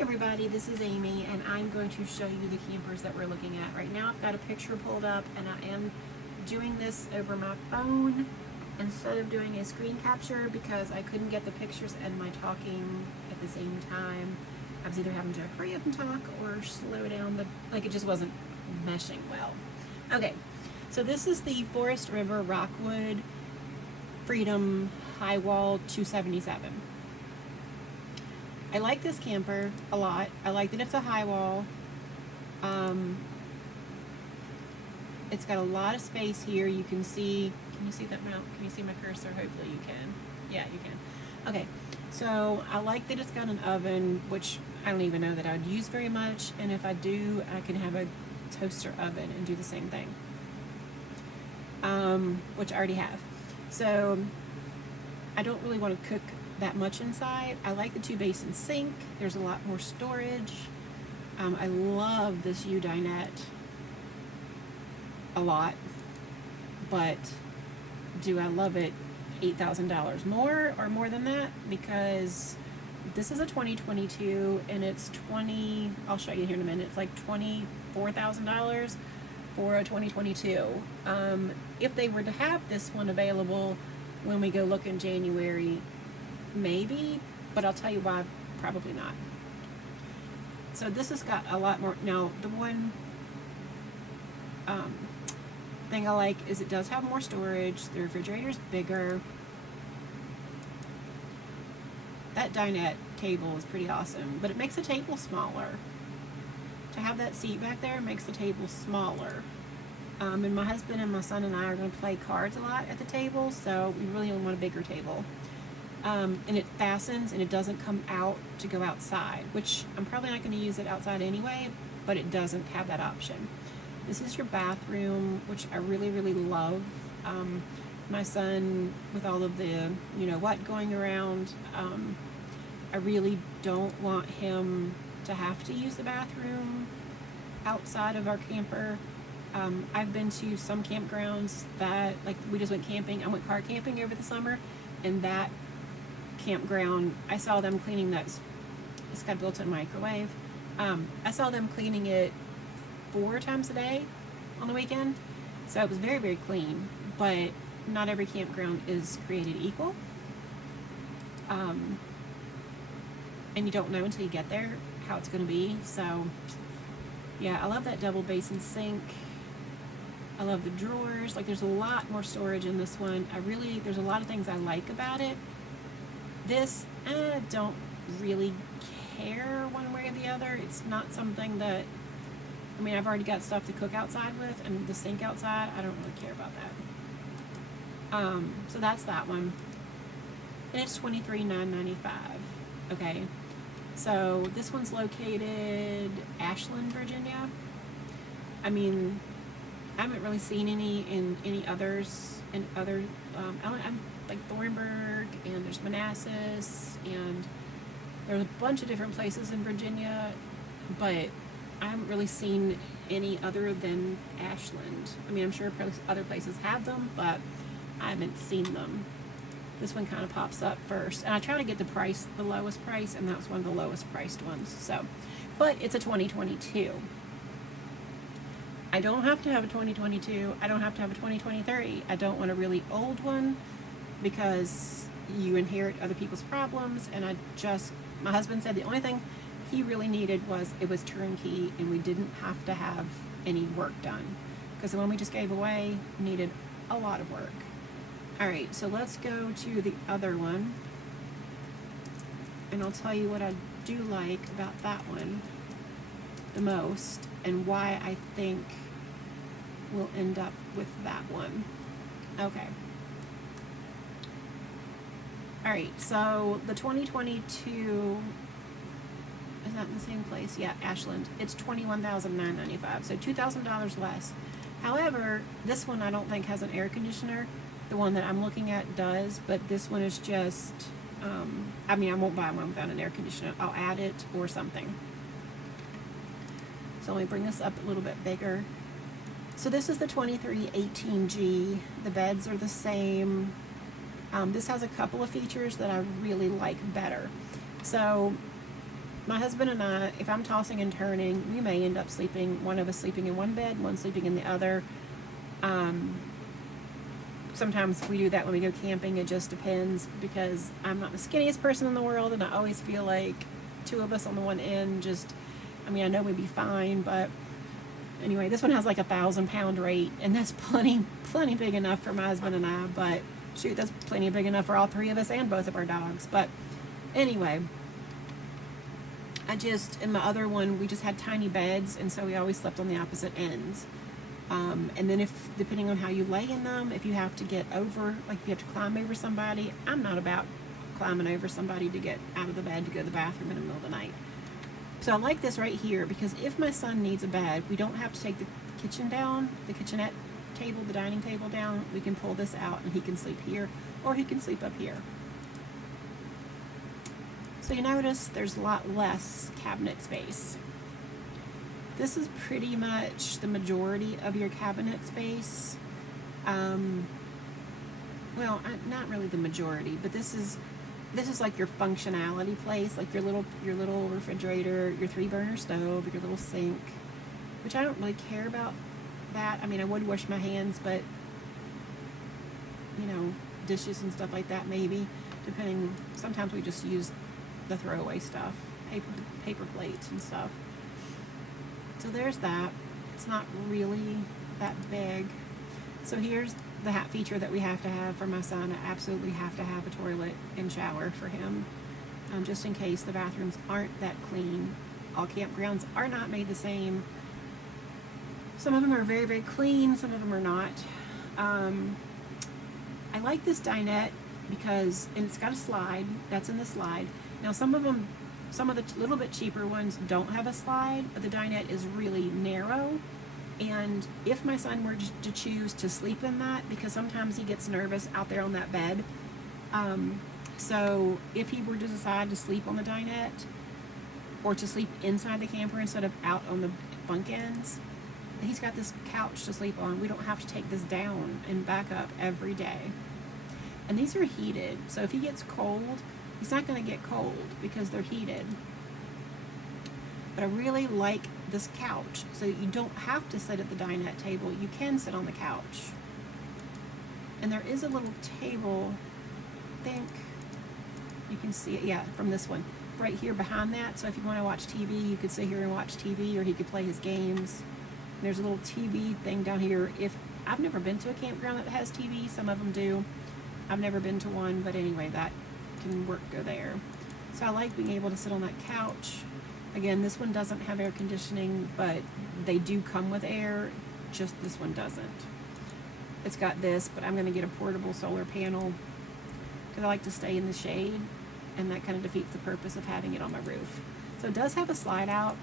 everybody, this is Amy, and I'm going to show you the campers that we're looking at. Right now I've got a picture pulled up, and I am doing this over my phone instead of doing a screen capture because I couldn't get the pictures and my talking at the same time. I was either having to hurry up and talk or slow down it just wasn't meshing well. Okay, so this is the Forest River Rockwood Freedom High Wall 277. I like this camper a lot. I like that it's a high wall. It's got a lot of space here. You can see that mount? Can you see my cursor? Hopefully you can. Yeah, you can. Okay, so I like that it's got an oven, which I don't even know that I'd use very much. And if I do, I can have a toaster oven and do the same thing, which I already have. So I don't really want to cook that much inside. I like the 2-basin sink. There's a lot more storage. I love this U dinette a lot, but do I love it $8,000 more or more than that? Because this is a 2022 and it's I'll show you here in a minute, it's like $24,000 for a 2022. If they were to have this one available when we go look in January, maybe, but I'll tell you why, probably not. So this has got a lot more. Now the one thing I like is it does have more storage. The refrigerator's bigger. That dinette table is pretty awesome, but it makes the table smaller. To have that seat back there makes the table smaller. And my husband and my son and I are going to play cards a lot at the table, so we really want a bigger table. And it fastens and it doesn't come out to go outside, which I'm probably not going to use it outside anyway, but it doesn't have that option. This is your bathroom, which I really, really love. My son, with all of the, what going around, I really don't want him to have to use the bathroom outside of our camper. I've been to some campgrounds that, like, we just went camping. I went car camping over the summer, and that campground, I saw them cleaning that. It's got a built-in microwave. I saw them cleaning it 4 times a day on the weekend, so it was very, very clean. But not every campground is created equal, and you don't know until you get there how it's going to be. So yeah, I love that double basin sink. I love the drawers. Like, there's a lot more storage in this one. There's a lot of things I like about it. This, I don't really care one way or the other. It's not something that, I've already got stuff to cook outside with, and the sink outside, I don't really care about that. So that's that one. And it's $23,995. Okay. So this one's located Ashland, Virginia. I haven't really seen any in any others, I'm like Thornburg, and there's Manassas, and there's a bunch of different places in Virginia, but I haven't really seen any other than Ashland. I'm sure other places have them, but I haven't seen them. This one kind of pops up first, and I try to get the lowest price, and that's one of the lowest priced ones. So, but it's a 2022. I don't have to have a 2022. I don't have to have a 2023. I don't want a really old one because you inherit other people's problems, and my husband said the only thing he really needed was it was turnkey, and we didn't have to have any work done, because the one we just gave away needed a lot of work. Alright, so let's go to the other one, and I'll tell you what I do like about that one the most, and why I think we'll end up with that one. Okay. Alright, so the 2022, is that in the same place? Yeah, Ashland. It's $21,995, so $2,000 less. However, this one I don't think has an air conditioner. The one that I'm looking at does, but this one is just, I won't buy one without an air conditioner. I'll add it or something. So let me bring this up a little bit bigger. So this is the 2318G. The beds are the same. This has a couple of features that I really like better. So my husband and I, if I'm tossing and turning, we may end up sleeping, one of us sleeping in one bed, one sleeping in the other. Sometimes we do that when we go camping. It just depends, because I'm not the skinniest person in the world, and I always feel like two of us on the one end just, I mean, I know we'd be fine, but anyway, this one has like 1,000-pound rate, and that's plenty big enough for my husband and I, but shoot, that's plenty big enough for all three of us and both of our dogs. But anyway, in my other one, we just had tiny beds, and so we always slept on the opposite ends. And then depending on how you lay in them, if you have to get over, like if you have to climb over somebody, I'm not about climbing over somebody to get out of the bed to go to the bathroom in the middle of the night. So I like this right here, because if my son needs a bed, we don't have to take the kitchen down, the kitchenette table, the dining table down. We can pull this out and he can sleep here, or he can sleep up here. So you notice there's a lot less cabinet space. This is pretty much the majority of your cabinet space. Well, not really the majority, but this is like your functionality place, like your little refrigerator, your 3-burner stove, your little sink, which I don't really care about that. I mean, I would wash my hands, but you know, dishes and stuff like that maybe, depending. Sometimes we just use the throwaway stuff, paper plates and stuff. So there's that. It's not really that big. So here's the hat feature that we have to have for my son. I absolutely have to have a toilet and shower for him, just in case the bathrooms aren't that clean. All campgrounds are not made the same. Some of them are very, very clean. Some of them are not. I like this dinette because, and it's got a slide. That's in the slide. Now some of the little bit cheaper ones don't have a slide, but the dinette is really narrow. And if my son were to choose to sleep in that, because sometimes he gets nervous out there on that bed, so if he were to decide to sleep on the dinette, or to sleep inside the camper instead of out on the bunk ends, he's got this couch to sleep on. We don't have to take this down and back up every day. And these are heated, so if he gets cold, he's not going to get cold because they're heated. But I really like this couch, so that you don't have to sit at the dinette table. You can sit on the couch. And there is a little table, I think you can see it, yeah, from this one, right here behind that. So if you want to watch TV, you could sit here and watch TV, or he could play his games. And there's a little TV thing down here. I've never been to a campground that has TV. Some of them do. I've never been to one, but anyway, that can go there. So I like being able to sit on that couch. Again, this one doesn't have air conditioning, but they do come with air, just this one doesn't. It's got this, but I'm going to get a portable solar panel because I like to stay in the shade, and that kind of defeats the purpose of having it on my roof. So it does have a slide out.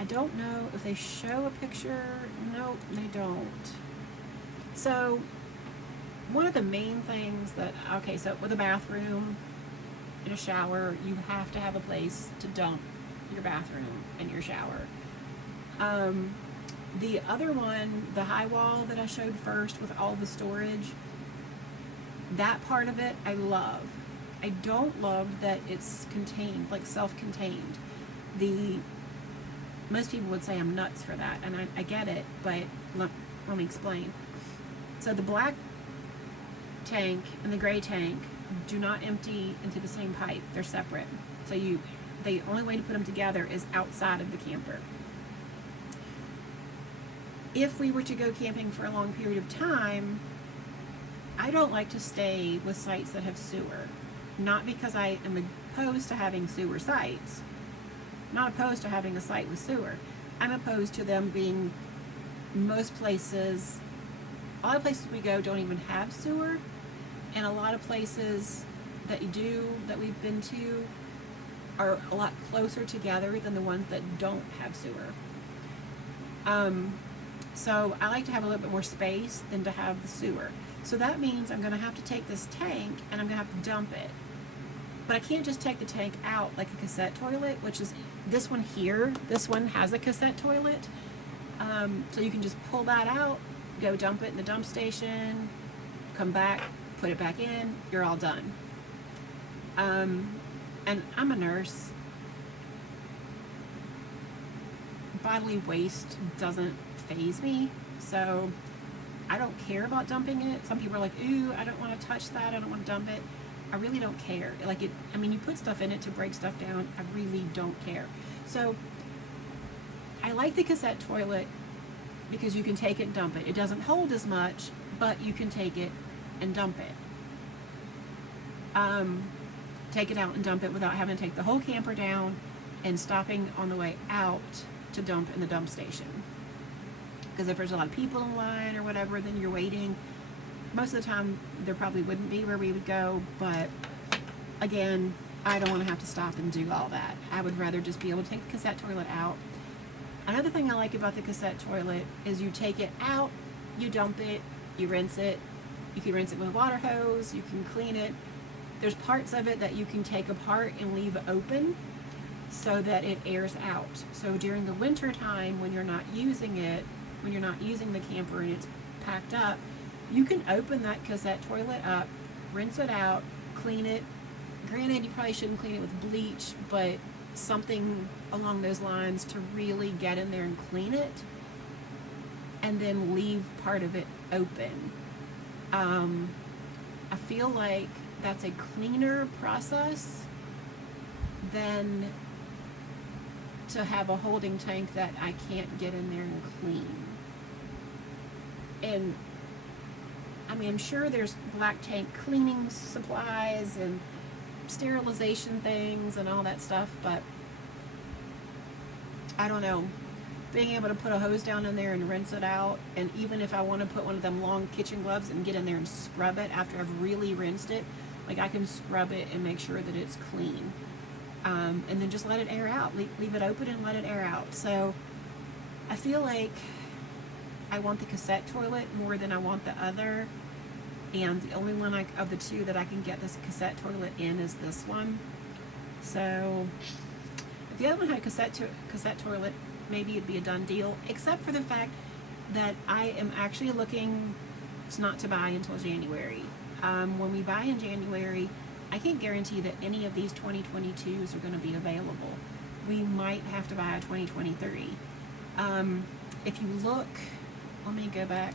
I don't know if they show a picture. Nope, they don't. So one of the main things so with a bathroom and a shower, you have to have a place to dump your bathroom and your shower. The other one, the high wall that I showed first with all the storage, that part of it I love. I don't love that it's contained, like self-contained. Most people would say I'm nuts for that, and I get it, but let me explain. So the black tank and the gray tank do not empty into the same pipe. They're separate. So the only way to put them together is outside of the camper. If we were to go camping for a long period of time, I don't like to stay with sites that have sewer. Not because I am opposed to having sewer sites. I'm not opposed to having a site with sewer. I'm opposed to them being, most places, a lot of places we go don't even have sewer, and a lot of places that we've been to, are a lot closer together than the ones that don't have sewer. So I like to have a little bit more space than to have the sewer. So that means I'm going to have to take this tank and I'm going to have to dump it. But I can't just take the tank out like a cassette toilet, which is this one here. This one has a cassette toilet. So you can just pull that out, go dump it in the dump station, come back, put it back in, you're all done. And I'm a nurse. bodily waste doesn't faze me, so I don't care about dumping it. Some people are like, ooh, I don't want to touch that, I don't want to dump it. I really don't care. Like it, I mean, you put stuff in it to break stuff down. I really don't care. So I like the cassette toilet because you can take it and dump it. It doesn't hold as much, but you can take it and dump it. Take it out and dump it without having to take the whole camper down and stopping on the way out to dump in the dump station. Because if there's a lot of people in line or whatever, then you're waiting. Most of the time, there probably wouldn't be where we would go, but again, I don't want to have to stop and do all that. I would rather just be able to take the cassette toilet out. Another thing I like about the cassette toilet is you take it out, you dump it, you rinse it. You can rinse it with a water hose, you can clean it. There's parts of it that you can take apart and leave open so that it airs out. So during the winter time when you're not using it, when you're not using the camper and it's packed up, you can open that cassette toilet up, rinse it out, clean it. Granted, you probably shouldn't clean it with bleach, but something along those lines to really get in there and clean it, and then leave part of it open. I feel like that's a cleaner process than to have a holding tank that I can't get in there and clean. And I mean, I'm sure there's black tank cleaning supplies and sterilization things and all that stuff, but I don't know. Being able to put a hose down in there and rinse it out, and even if I want to put one of them long kitchen gloves and get in there and scrub it after I've really rinsed it, like I can scrub it and make sure that it's clean. And then just let it air out. Leave it open and let it air out. So I feel like I want the cassette toilet more than I want the other. And the only one of the two that I can get this cassette toilet in is this one. So if the other one had a cassette toilet, maybe it'd be a done deal, except for the fact that I am actually looking not to buy until January. When we buy in January, I can't guarantee that any of these 2022s are going to be available. We might have to buy a 2023. If you look, let me go back.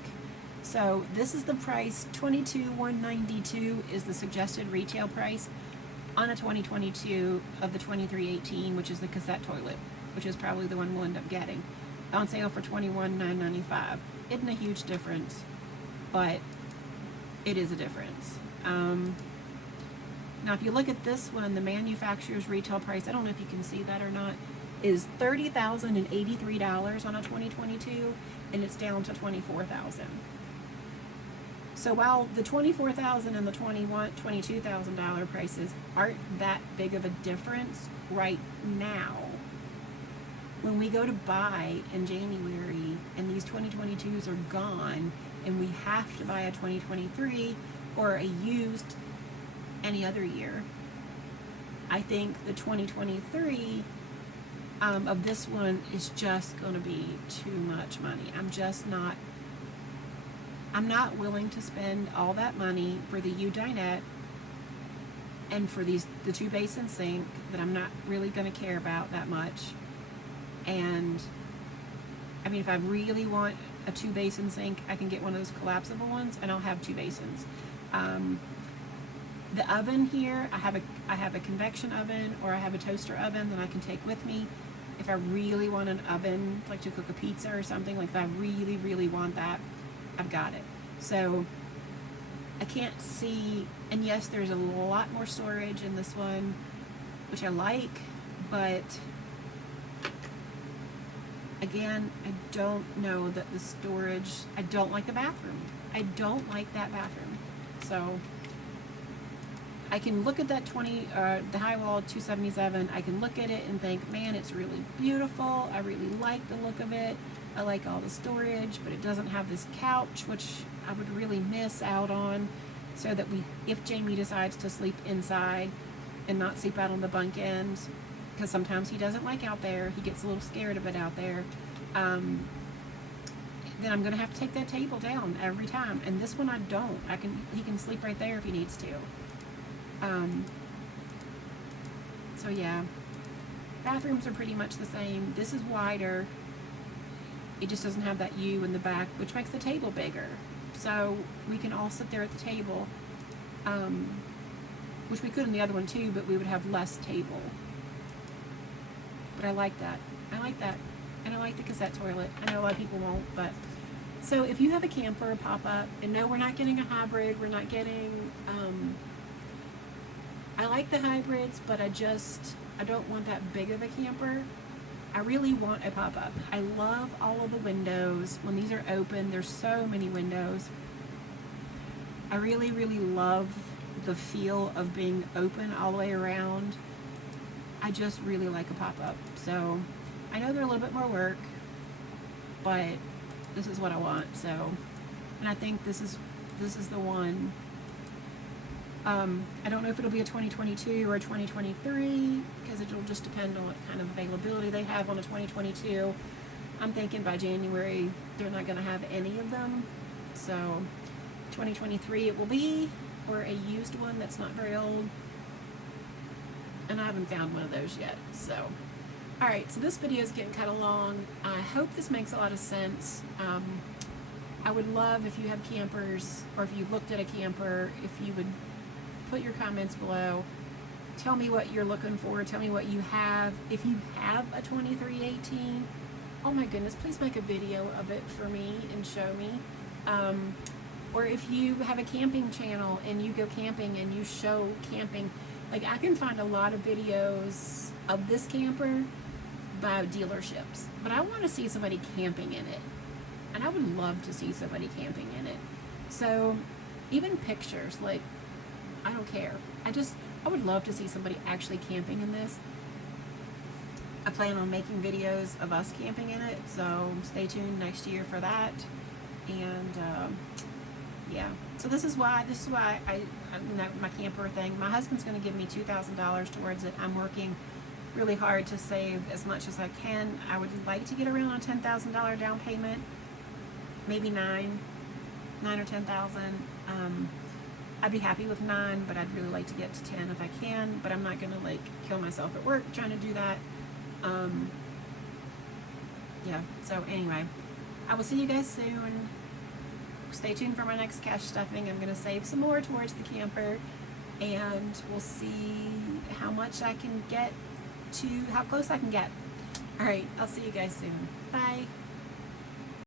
So this is the price, $22,192 is the suggested retail price on a 2022 of the 2318, which is the cassette toilet, which is probably the one we'll end up getting. On sale for $21,995. Isn't a huge difference, but it is a difference. Now, if you look at this one, the manufacturer's retail price, I don't know if you can see that or not, is $30,083 on a 2022, and it's down to $24,000. So while the $24,000 and the $22,000 prices aren't that big of a difference right now, when we go to buy in January and these 2022s are gone and we have to buy a 2023 or a used any other year, I think the 2023 of this one is just going to be too much money. I'm not willing to spend all that money for the U-dinette and for the two basin sink that I'm not really going to care about that much. And I mean, if I really want a two basin sink, I can get one of those collapsible ones and I'll have two basins. The oven here, I have a convection oven or I have a toaster oven that I can take with me. If I really want an oven, like to cook a pizza or something, like if I really, really want that, I've got it. So I can't see, and yes, there's a lot more storage in this one, which I like, but again, I don't know that the storage, I don't like the bathroom. I don't like that bathroom. So I can look at that the high wall 277. I can look at it and think, man, it's really beautiful. I really like the look of it. I like all the storage, but it doesn't have this couch, which I would really miss out on. So that if Jamie decides to sleep inside and not sleep out on the bunk ends, because sometimes he doesn't like out there, he gets a little scared of it out there, then I'm gonna have to take that table down every time. And this one I don't. He can sleep right there if he needs to. So yeah, bathrooms are pretty much the same. This is wider. it just doesn't have that U in the back, which makes the table bigger. So we can all sit there at the table, which we could in the other one too, but we would have less table. But I like that. I like that. And I like the cassette toilet. I know a lot of people won't, but so if you have a camper pop up, and no, we're not getting a hybrid, we're not getting, I like the hybrids, but I don't want that big of a camper. I really want a pop-up. I love all of the windows. When these are open, there's so many windows. I really, really love the feel of being open all the way around. I just really like a pop-up. So I know they're a little bit more work, but this is what I want. So, and I think this is the one. I don't know if it'll be a 2022 or a 2023, because it'll just depend on what kind of availability they have on a 2022. I'm thinking by January they're not going to have any of them. So 2023 it will be, or a used one that's not very old. And I haven't found one of those yet. So, alright, so this video is getting kind of long. I hope this makes a lot of sense. I would love if you have campers, or if you've looked at a camper, if you would put your comments below. Tell me what you're looking for. Tell me what you have. If you have a 2318, oh my goodness, please make a video of it for me and show me. Or if you have a camping channel and you go camping and you show camping, like I can find a lot of videos of this camper by dealerships, but I want to see somebody camping in it. And I would love to see somebody camping in it. So even pictures, like, I don't care. I would love to see somebody actually camping in this. I plan on making videos of us camping in it, so stay tuned next year for that. And yeah, so this is why I my camper thing. My husband's going to give me $2,000 towards it. I'm working really hard to save as much as I can. I would like to get around a $10,000 down payment, maybe nine or 10,000. I'd be happy with 9, but I'd really like to get to 10 if I can, but I'm not going to like kill myself at work trying to do that. Yeah, so anyway, I will see you guys soon. Stay tuned for my next cash stuffing. I'm going to save some more towards the camper, and we'll see how much I can get to, how close I can get. Alright, I'll see you guys soon. Bye.